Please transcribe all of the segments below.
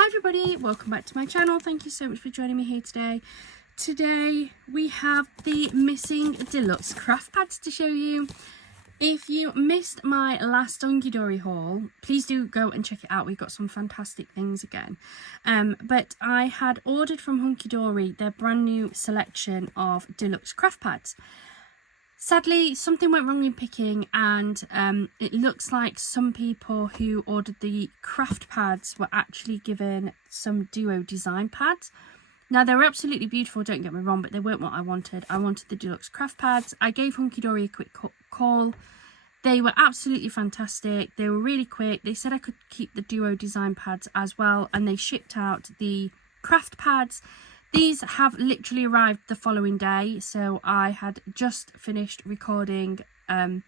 Hi everybody, welcome back to my channel. Thank you so much for joining me here today. Today we have the missing Deluxe craft pads to show you. If you missed my last Hunkydory haul, please do go and check it out. We've got some fantastic things again. But I had ordered from Hunkydory their brand new selection of Deluxe craft pads. Sadly, something went wrong in picking, and it looks like some people who ordered the craft pads were actually given some duo design pads. Now, they were absolutely beautiful, don't get me wrong, but they weren't what I wanted. I wanted the Deluxe craft pads. I gave Hunkydory a quick call. They were absolutely fantastic. They were really quick. They said I could keep the duo design pads as well, and they shipped out the craft pads. These have literally arrived the following day, so I had just finished recording the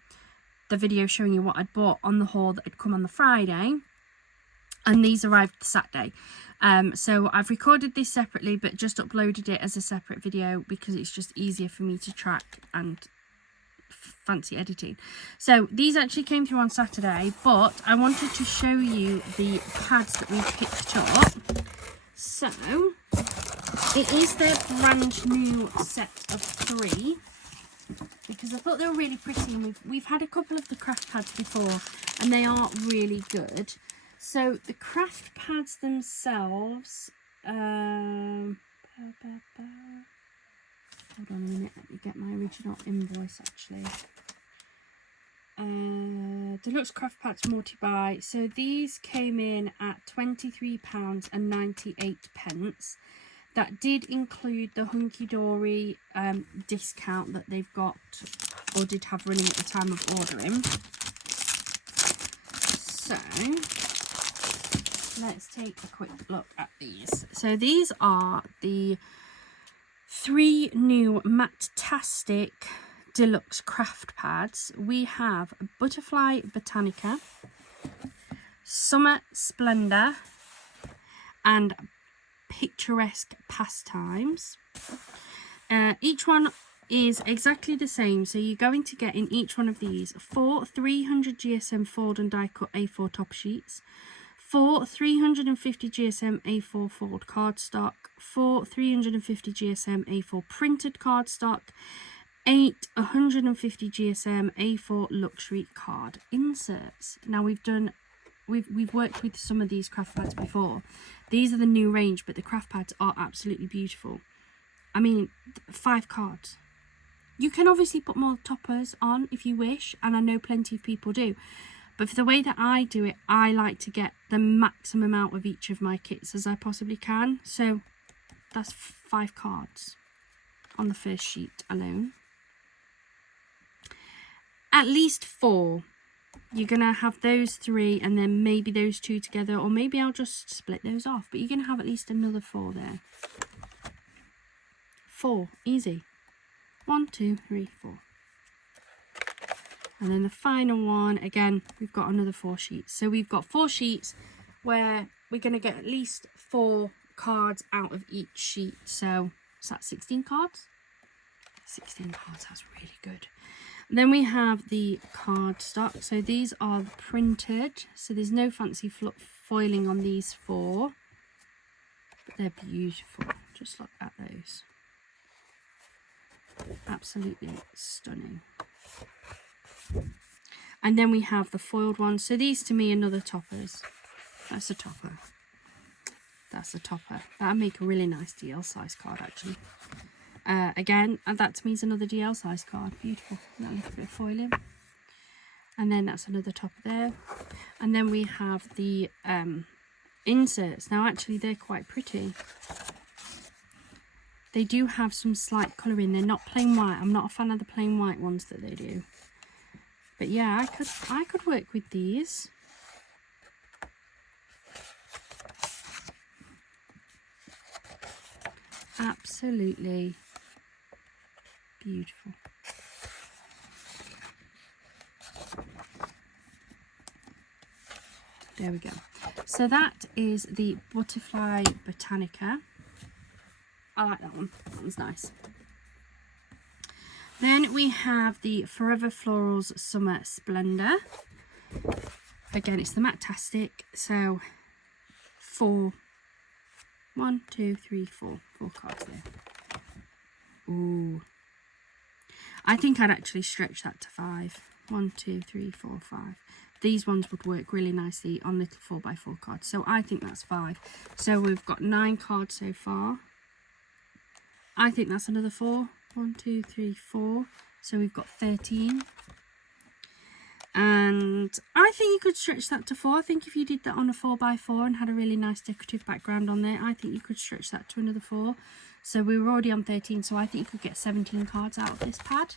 video showing you what I'd bought on the haul that had come on the Friday, and these arrived the Saturday. So I've recorded this separately but just uploaded it as a separate video because it's just easier for me to track and fancy editing. So these actually came through on Saturday, but I wanted to show you the pads that we picked up. So it is their brand new set of 3 because I thought they were really pretty, and we've had a couple of the craft pads before and they are really good. So the craft pads themselves, hold on a minute, let me get my original invoice actually. Deluxe craft pads multi-buy. So these came in at £23.98. That did include the Hunkydory discount that they've got or did have running at the time of ordering. So let's take a quick look at these. So these are the 3 new Matte-tastic Deluxe craft pads. We have Butterfly Botanica, Summer Splendor, and Picturesque Pastimes. Each one is exactly the same, so you're going to get in each one of these 4 300 GSM fold and die cut A4 top sheets, 4 350 GSM A4 fold cardstock, 4 350 GSM A4 printed cardstock, 8 150 GSM A4 luxury card inserts. Now we've worked with some of these craft pads before. These are the new range, but the craft pads are absolutely beautiful. I mean, 5 cards. You can obviously put more toppers on if you wish, and I know plenty of people do. But for the way that I do it, I like to get the maximum out of each of my kits as I possibly can. So that's 5 cards on the first sheet alone. At least 4. You're going to have those 3 and then maybe those 2 together, or maybe I'll just split those off, but you're going to have at least another 4 there. 4, easy. 1, 2, 3, 4. And then the final one, again, we've got another 4 sheets. So we've got 4 sheets where we're going to get at least 4 cards out of each sheet. So is that 16 cards? 16 cards, that's really good. Then we have the cardstock. So these are printed. So there's no fancy foiling on these 4. But they're beautiful. Just look at those. Absolutely stunning. And then we have the foiled ones. So these to me are another toppers. That's a topper. That's a topper. That'll make a really nice DL size card actually. Again, and that to me is another DL size card. Beautiful. That little bit of foiling. And then that's another topper there. And then we have the inserts. Now actually they're quite pretty. They do have some slight colouring. They're not plain white. I'm not a fan of the plain white ones that they do. But yeah, I could work with these. Absolutely beautiful. There we go. So that is the Butterfly Botanica. I like that one. That one's nice. Then we have the Forever Florals Summer Splendor. Again, it's the Matte-tastic, so 4 1, 2, 3, 4. 4 cards there. Ooh. I think I'd actually stretch that to 5. 1, 2, 3, 4, 5. These ones would work really nicely on little 4x4 cards. So I think that's 5. So we've got 9 cards so far. I think that's another 4. 1, 2, 3, 4. So we've got 13. And I think you could stretch that to 4. I think if you did that on a 4x4 and had a really nice decorative background on there, I think you could stretch that to another 4. So we were already on 13, so I think you could get 17 cards out of this pad.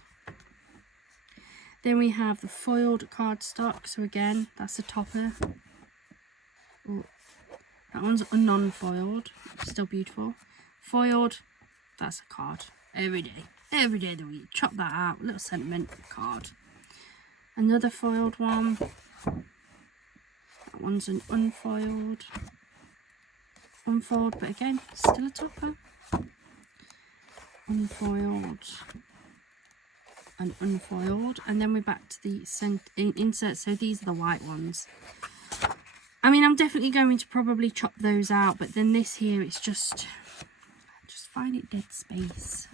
Then we have the foiled cardstock. So again, that's a topper. Oh, that one's a non-foiled. Still beautiful. Foiled, that's a card. Every day. Every day of the week. Chop that out. Little sentiment card. Another foiled one. That one's an unfoiled. Unfold, but again, still a topper. Unfoiled. And unfoiled. And then we're back to the insert. So these are the white ones. I mean, I'm definitely going to probably chop those out, but then this here, it's just I just find it dead space.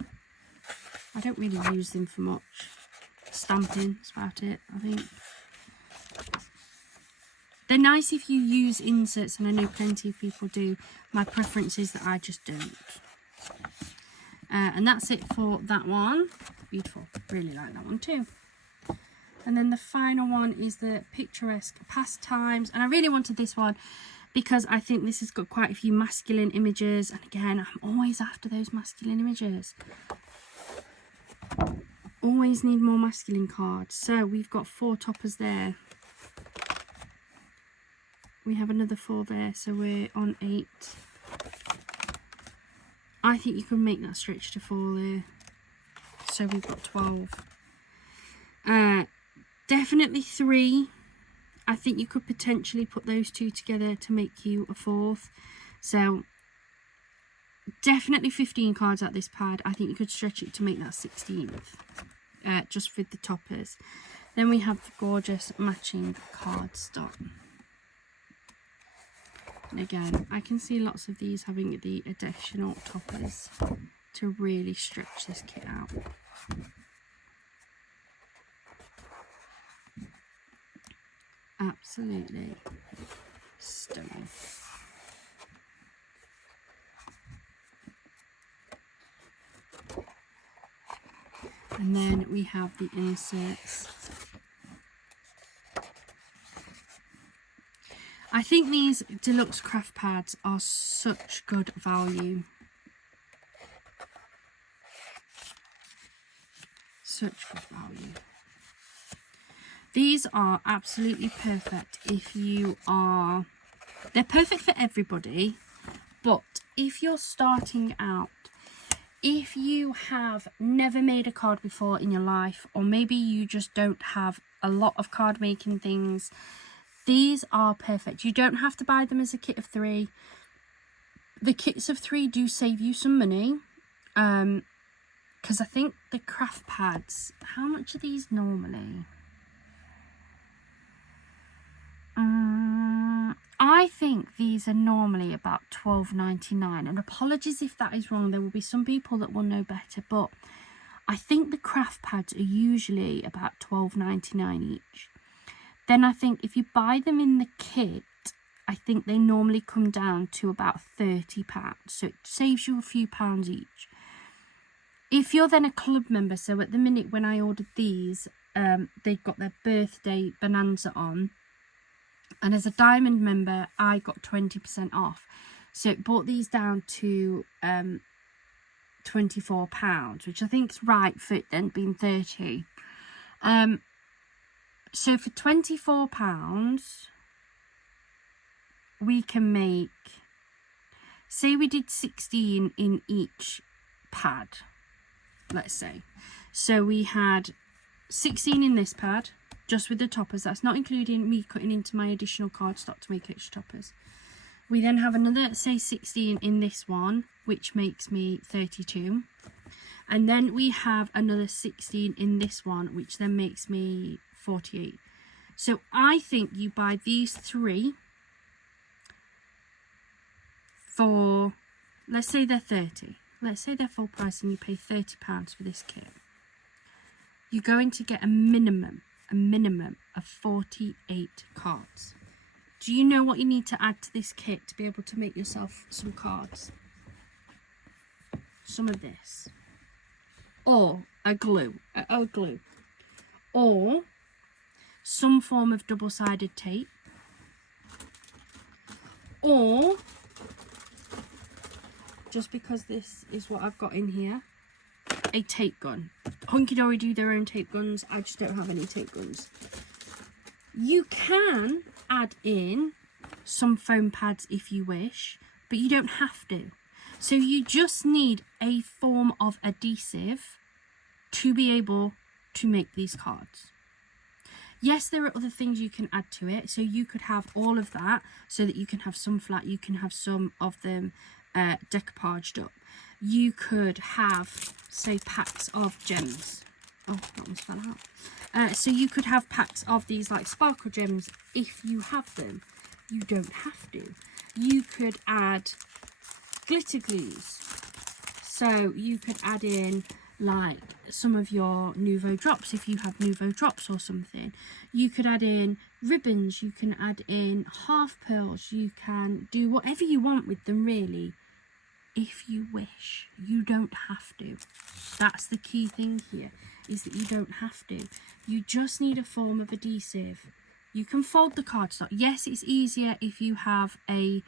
I don't really use them for much. Stamping, that's about it, I think. They're nice if you use inserts, and I know plenty of people do. My preference is that I just don't. And that's it for that one. Beautiful, really like that one too. And then the final one is the Picturesque Pastimes, and I really wanted this one because I think this has got quite a few masculine images, and again, I'm always after those masculine images. Always need more masculine cards. So we've got 4 toppers there. We have another 4 there, so we're on 8. I think you can make that stretch to 4 there. So we've got 12. Definitely 3. I think you could potentially put those 2 together to make you a 4th. So definitely 15 cards at this pad. I think you could stretch it to make that 16th. Just with the toppers. Then we have the gorgeous matching cardstock. And again, I can see lots of these having the additional toppers to really stretch this kit out. Absolutely stunning. And then we have the inserts. I think these Deluxe craft pads are such good value. Such good value. These are absolutely perfect if you are... They're perfect for everybody, but if you're starting out, if you have never made a card before in your life, or maybe you just don't have a lot of card making things, these are perfect. You don't have to buy them as a kit of 3. The kits of 3 do save you some money, because I think the craft pads, how much are these normally? I think these are normally about $12.99, and apologies if that is wrong. There will be some people that will know better, but I think the craft pads are usually about $12.99 each. Then I think if you buy them in the kit, I think they normally come down to about £30, so it saves you a few pounds each. If you're then a club member, so at the minute when I ordered these, they've got their birthday bonanza on. And as a diamond member, I got 20% off. So it brought these down to £24, which I think is right for it then being 30. So for £24, we can make, say we did 16 in each pad, let's say. So we had 16 in this pad, just with the toppers. That's not including me cutting into my additional cardstock to make extra toppers. We then have another, say, 16 in this one, which makes me 32. And then we have another 16 in this one, which then makes me 48. So I think you buy these 3 for let's say they're 30. Let's say they're full price and you pay £30 for this kit. You're going to get a minimum of 48 cards. Do you know what you need to add to this kit to be able to make yourself some cards? Some of this. Or a glue. Or some form of double-sided tape. Or, just because this is what I've got in here, a tape gun. Hunkydory do their own tape guns. I just don't have any tape guns. You can add in some foam pads if you wish, but you don't have to. So you just need a form of adhesive to be able to make these cards. Yes, there are other things you can add to it. So you could have all of that so that you can have some flat, you can have some of them decoupaged up. You could have, say, packs of gems. Oh, that one's fell out. So you could have packs of these like sparkle gems if you have them. You don't have to. You could add glitter glues. So you could add in like some of your Nouveau drops if you have Nouveau drops or something. You could add in ribbons, you can add in half pearls, you can do whatever you want with them really, if you wish. You don't have to. That's the key thing here, is that you don't have to. You just need a form of adhesive. You can fold the cardstock. Yes, it's easier if you have a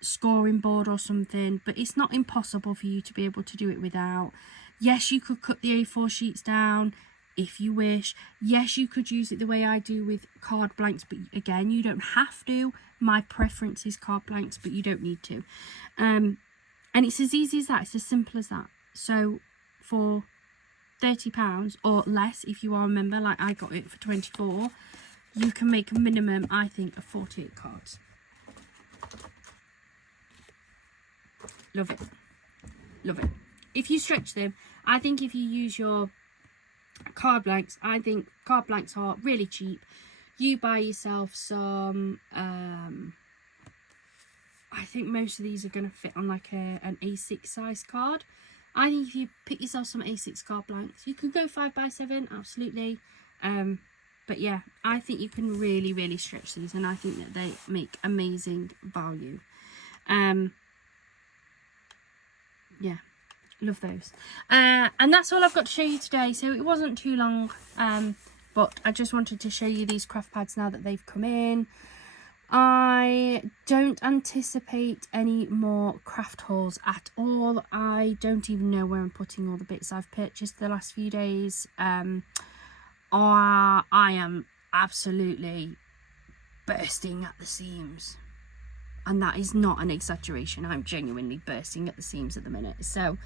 scoring board or something, but it's not impossible for you to be able to do it without. Yes, you could cut the A4 sheets down if you wish. Yes, you could use it the way I do with card blanks, but again, you don't have to. My preference is card blanks, but you don't need to. And it's as easy as that. It's as simple as that. So for £30 or less, if you are a member, like I got it for 24, you can make a minimum, I think, of 48 cards. Love it. Love it. If you stretch them, I think if you use your card blanks, I think card blanks are really cheap. You buy yourself some, I think most of these are going to fit on like an A6 size card. I think if you pick yourself some A6 card blanks, you could go 5x7, absolutely. But yeah, I think you can really, really stretch these, and I think that they make amazing value. Yeah. Love those. And that's all I've got to show you today. So it wasn't too long, but I just wanted to show you these craft pads now that they've come in. I don't anticipate any more craft hauls at all. I don't even know where I'm putting all the bits I've purchased the last few days. I am absolutely bursting at the seams. And that is not an exaggeration. I'm genuinely bursting at the seams at the minute. So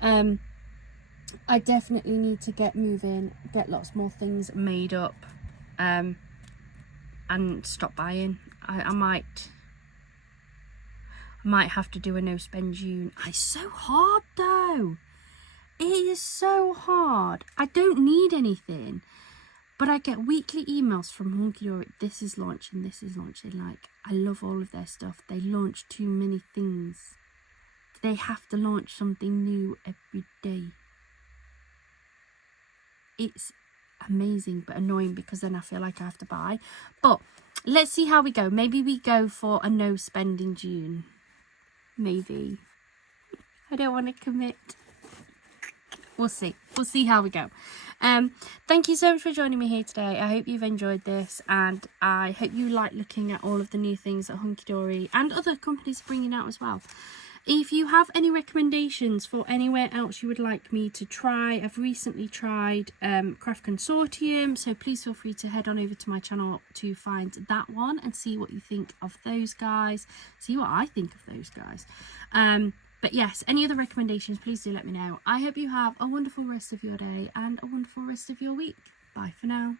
I definitely need to get moving, get lots more things made up, and stop buying. I might have to do a no spend June. It's so hard though. It is so hard. I don't need anything, but I get weekly emails from Hunkydory. This is launching, this is launching. Like, I love all of their stuff. They launch too many things. They have to launch something new every day. It's amazing but annoying because then I feel like I have to buy. But let's see how we go. Maybe we go for a no spend in June. Maybe. I don't want to commit. We'll see. We'll see how we go. Thank you so much for joining me here today. I hope you've enjoyed this, and I hope you like looking at all of the new things that Hunkydory and other companies are bringing out as well. If you have any recommendations for anywhere else you would like me to try, I've recently tried Craft Consortium, so please feel free to head on over to my channel to find that one and see what you think of those guys, see what I think of those guys. But yes, any other recommendations, please do let me know. I hope you have a wonderful rest of your day and a wonderful rest of your week. Bye for now.